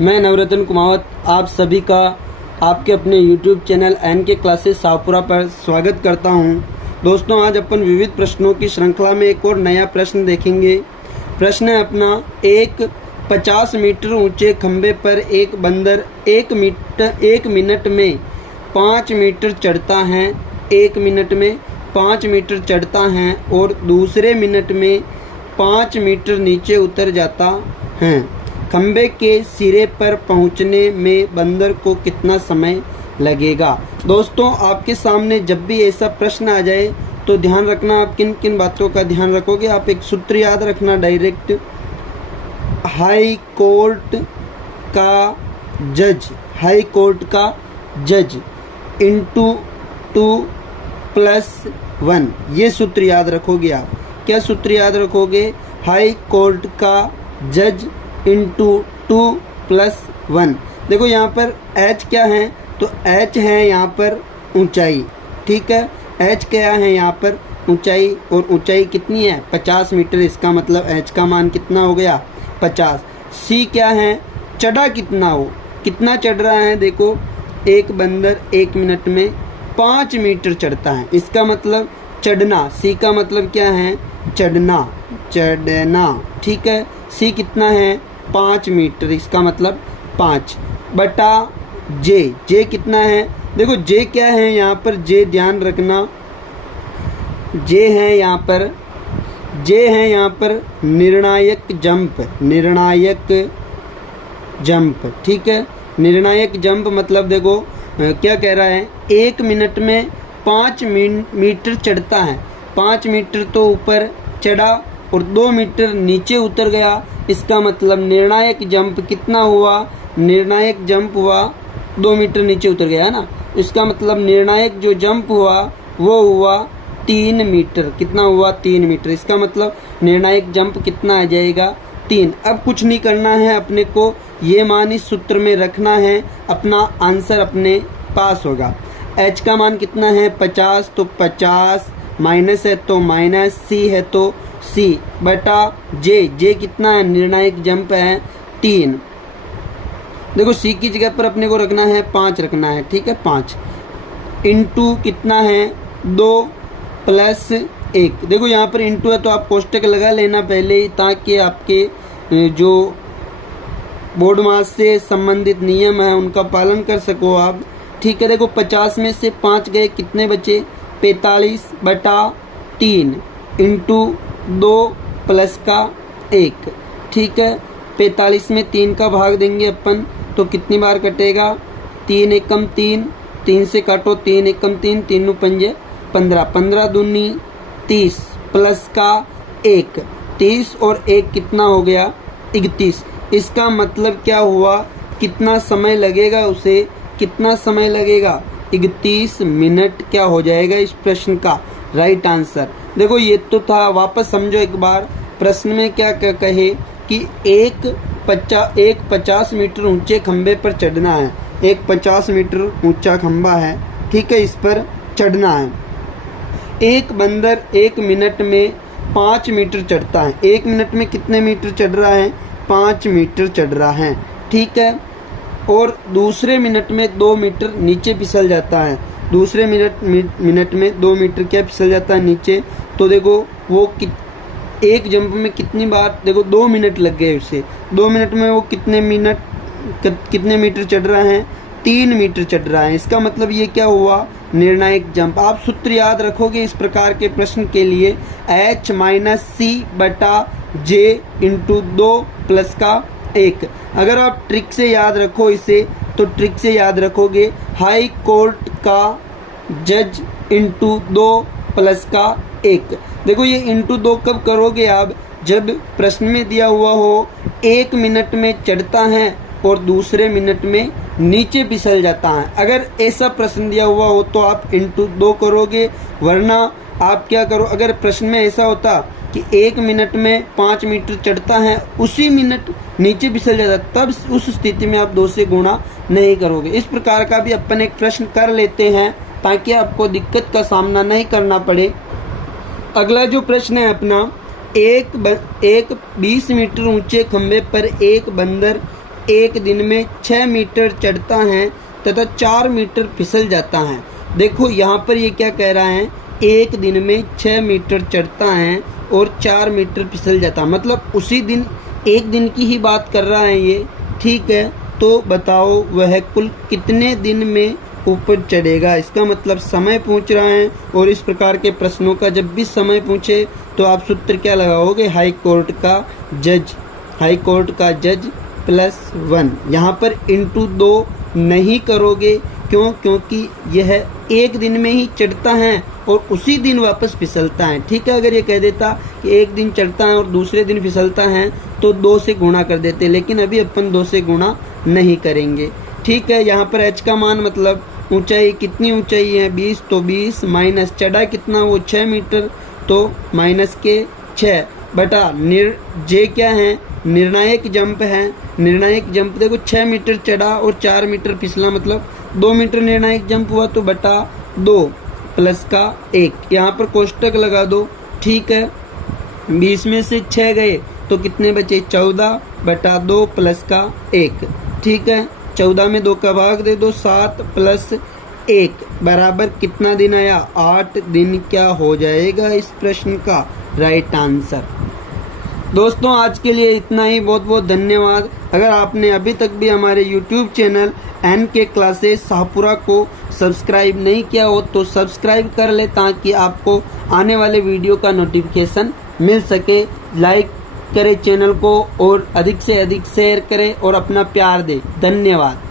मैं नवरत्न कुमावत आप सभी का आपके अपने YouTube channel NK classes Shahpura पर स्वागत करता हूं। दोस्तों, आज अपन विविध प्रश्नों की श्रृंखला में एक और नया प्रश्न देखेंगे। प्रश्न है अपना, एक 50 मीटर ऊंचे खंबे पर एक बंदर एक मिनट में 5 मीटर चढ़ता है। 1 मिनट में 5 मीटर चढ़ता है और दूसरे मिनट में 5 मीटर नीचे उतर जाता है। खंबे के सिरे पर पहुंचने में बंदर को कितना समय लगेगा। दोस्तों, आपके सामने जब भी ऐसा प्रश्न आ जाए तो ध्यान रखना, आप किन किन बातों का ध्यान रखोगे। आप एक सूत्र याद रखना, डायरेक्ट हाई कोर्ट का जज इंटू 2+1, ये सूत्र याद रखोगे। आप क्या सूत्र याद रखोगे? हाई कोर्ट का जज इंटू 2+1। देखो यहाँ पर h क्या है, तो h है यहाँ पर ऊंचाई, ठीक है। h क्या है यहाँ पर? ऊंचाई, और ऊंचाई कितनी है? 50 मीटर। इसका मतलब h का मान कितना हो गया? 50। c क्या है? चढ़ा कितना चढ़ रहा है? देखो, एक बंदर 1 मिनट में 5 मीटर चढ़ता है, इसका मतलब चढ़ना। c का मतलब क्या है? चढ़ना, ठीक है। c कितना है? 5 मीटर, इसका मतलब 5 बटा जे कितना है? देखो जे क्या है यहाँ पर? जे ध्यान रखना, जे है यहाँ पर निर्णायक जंप, ठीक है। निर्णायक जंप मतलब देखो क्या कह रहा है, 1 मिनट में 5 मीटर चढ़ता है। 5 मीटर तो ऊपर चढ़ा और 2 मीटर नीचे उतर गया, इसका मतलब निर्णायक जंप कितना हुआ? निर्णायक जंप हुआ 2 मीटर नीचे उतर गया है ना, इसका मतलब निर्णायक जो जंप हुआ वो हुआ 3 मीटर। कितना हुआ? 3 मीटर। इसका मतलब निर्णायक जंप कितना आ जाएगा? 3। अब कुछ नहीं करना है अपने को, ये मान इस सूत्र में रखना है, अपना आंसर अपने पास होगा। h का मान कितना है? 50, तो 50 माइनस है तो माइनस, c है तो c बटा जे कितना है? निर्णायक जंप है 3। देखो c की जगह पर अपने को रखना है 5 रखना है, ठीक है। 5 इंटू कितना है? 2+1। देखो यहाँ पर इंटू है तो आप कोष्टक लगा लेना पहले ही, ताकि आपके जो बोर्ड मास से संबंधित नियम है उनका पालन कर सको आप, ठीक है। देखो 50 में से 5 गए, कितने बचे? 45 बटा 3 इंटू 2+1, ठीक है। 45 में 3 का भाग देंगे अपन तो कितनी बार कटेगा? 3 एकम 3, 3 से काटो, 3 एकम 3, 3 पंजे 15, 15 दूनी 30 प्लस का 1, 30 और 1 कितना हो गया? 31। इसका मतलब क्या हुआ? कितना समय लगेगा उसे? कितना समय लगेगा? 31 मिनट क्या हो जाएगा इस प्रश्न का राइट आंसर। देखो ये तो था, वापस समझो एक बार। प्रश्न में क्या कहे कि एक 50 मीटर ऊंचे खंबे पर चढ़ना है। एक 50 मीटर ऊंचा खंबा है, ठीक है, इस पर चढ़ना है। एक बंदर 1 मिनट में 5 मीटर चढ़ता है। 1 मिनट में कितने मीटर चढ़ रहा है? 5 मीटर चढ़ रहा है, ठीक है। और दूसरे मिनट में 2 मीटर नीचे फिसल जाता है। दूसरे मिनट में 2 मीटर क्या फिसल जाता है नीचे? तो देखो वो एक जंप में कितनी बार, देखो 2 मिनट लग गए उसे। 2 मिनट में वो कितने मीटर चढ़ रहा है? 3 मीटर चढ़ रहा है। इसका मतलब ये क्या हुआ? निर्णायक जंप। आप सूत्र याद रखोगे इस प्रकार के प्रश्न के लिए, h माइनस c बटा j इंटू 2+1। अगर आप ट्रिक से याद रखो इसे, तो ट्रिक से याद रखोगे हाई कोर्ट का जज इंटू 2+1। देखो ये इंटू 2 कब करोगे आप? जब प्रश्न में दिया हुआ हो 1 मिनट में चढ़ता है और दूसरे मिनट में नीचे फिसल जाता है। अगर ऐसा प्रश्न दिया हुआ हो तो आप इंटू 2 करोगे, वरना आप क्या करो, अगर प्रश्न में ऐसा होता कि 1 मिनट में 5 मीटर चढ़ता है, उसी मिनट नीचे फिसल जाता, तब उस स्थिति में आप 2 से गुणा नहीं करोगे। इस प्रकार का भी अपन एक प्रश्न कर लेते हैं ताकि आपको दिक्कत का सामना नहीं करना पड़े। अगला जो प्रश्न है अपना, एक 20 मीटर ऊंचे खंबे पर एक बंदर एक दिन में 6 मीटर चढ़ता है तथा 4 मीटर फिसल जाता है। देखो यहाँ पर ये क्या कह रहा है, एक दिन में 6 मीटर चढ़ता है और 4 मीटर फिसल जाता है, मतलब उसी दिन एक दिन की ही बात कर रहा है ये। ठीक है, तो बताओ वह कुल कितने दिन में ऊपर चढ़ेगा। इसका मतलब समय पूछ रहा है, और इस प्रकार के प्रश्नों का जब भी समय पूछे तो आप सूत्र क्या लगाओगे, हाई कोर्ट का जज +1। यहाँ पर इंटू 2 नहीं करोगे, क्यों, क्योंकि यह एक दिन में ही चढ़ता है और उसी दिन वापस फिसलता है। ठीक है, अगर ये कह देता कि एक दिन चढ़ता है और दूसरे दिन फिसलता है तो 2 से गुणा कर देते, लेकिन अभी अपन 2 से गुणा नहीं करेंगे। ठीक है, यहाँ पर h का मान मतलब ऊंचाई, कितनी ऊंचाई है 20, तो 20 माइनस चढ़ा कितना, वो 6 मीटर, तो माइनस के 6 बटा जे क्या है, निर्णायक जंप है। निर्णायक जंप देखो 6 मीटर चढ़ा और 4 मीटर फिसला, मतलब 2 मीटर निर्णायक जंप हुआ, तो बटा 2 प्लस का 1। यहाँ पर कोष्टक लगा दो। ठीक है, 20 में से 6 गए तो कितने बचे, 14 बटा 2 प्लस का 1। ठीक है, 14 में 2 का भाग दे दो, 7 प्लस 1 बराबर कितना दिन आया, 8 दिन क्या हो जाएगा इस प्रश्न का राइट आंसर। दोस्तों आज के लिए इतना ही, बहुत बहुत धन्यवाद। अगर आपने अभी तक भी हमारे YouTube channel NK classes Shahpura को सब्सक्राइब नहीं किया हो तो सब्सक्राइब कर ले, ताकि आपको आने वाले वीडियो का नोटिफिकेशन मिल सके। लाइक करें चैनल को और अधिक से अधिक शेयर करें और अपना प्यार दें। धन्यवाद।